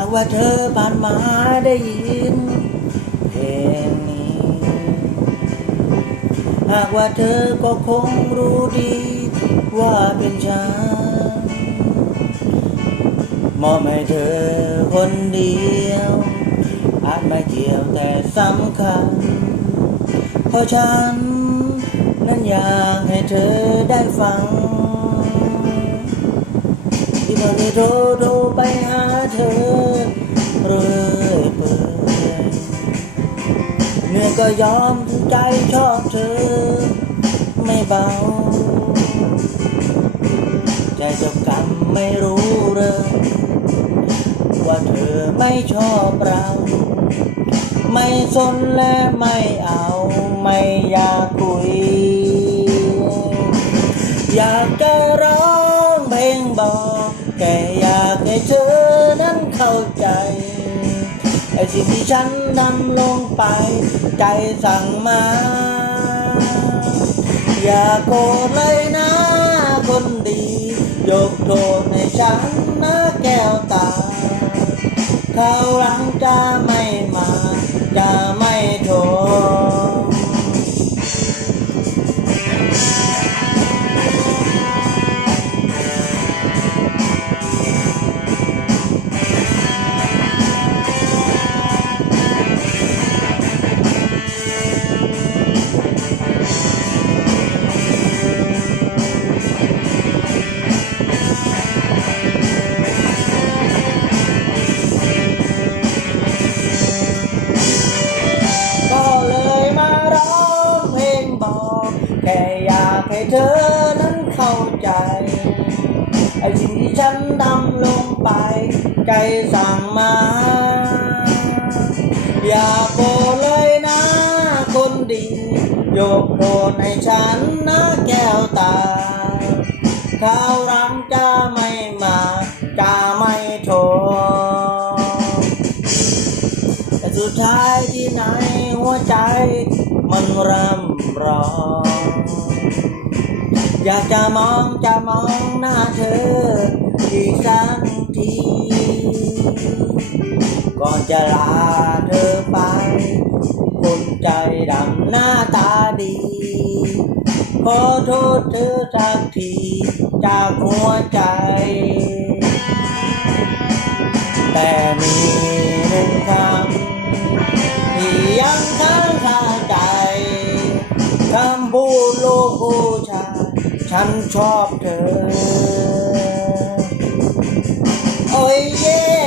ากว่าเธอผ่านมาได้ยินเพลงนี้ หากว่าเธอก็คงรู้ดี ว่าเป็นฉันมอบให้เธอคนเดียวอาจไม่เกี่ยวแต่สำคัญ เพราะฉัน นั้นอยากให้เธอได้ฟัง ที่พอได้โทรโทรไปหาเธอเรื่อยเปื่อยเมื่อก็ยอมใจชอบเธอ ไม่เบา ใจจะกรรมไม่รู้เลยว่าเธอไม่ชอบเราไม่สนและไม่เอาไม่อยากคุย อยากจะร้องเพลงบอกแค่อยาก สิ่งที่ฉันทำลงไป ใจสั่งมา อย่าโกรธเลยนะคนดี ยกโทษให้ฉันนะแก้วตา เขาวหลังจะไม่มาจะมา ให้เธอนั้นเข้าใจ ไอ้สิ่งที่ฉันทำลงไป ใจสั่งมา อย่าโกรธเลยนะคนดียกโทษให้ฉันนะแก้วตาข้าวรังจะไม่มาจะไม่โทษแต่สุดท้ายที่ไหนหัวใจมันรำร้อง อยากจะมองจะมองหน้าเธออีกสักที ก่อนจะลาเธอไป คนใจดำหน้าตาดี ขอโทษเธอสักที จากหัวใจ แต่มีหนึ่งคำที่ยังค้างคาใจคำพูดลูกผู้ชาย ฉันชอบเธอ โอ้ยเย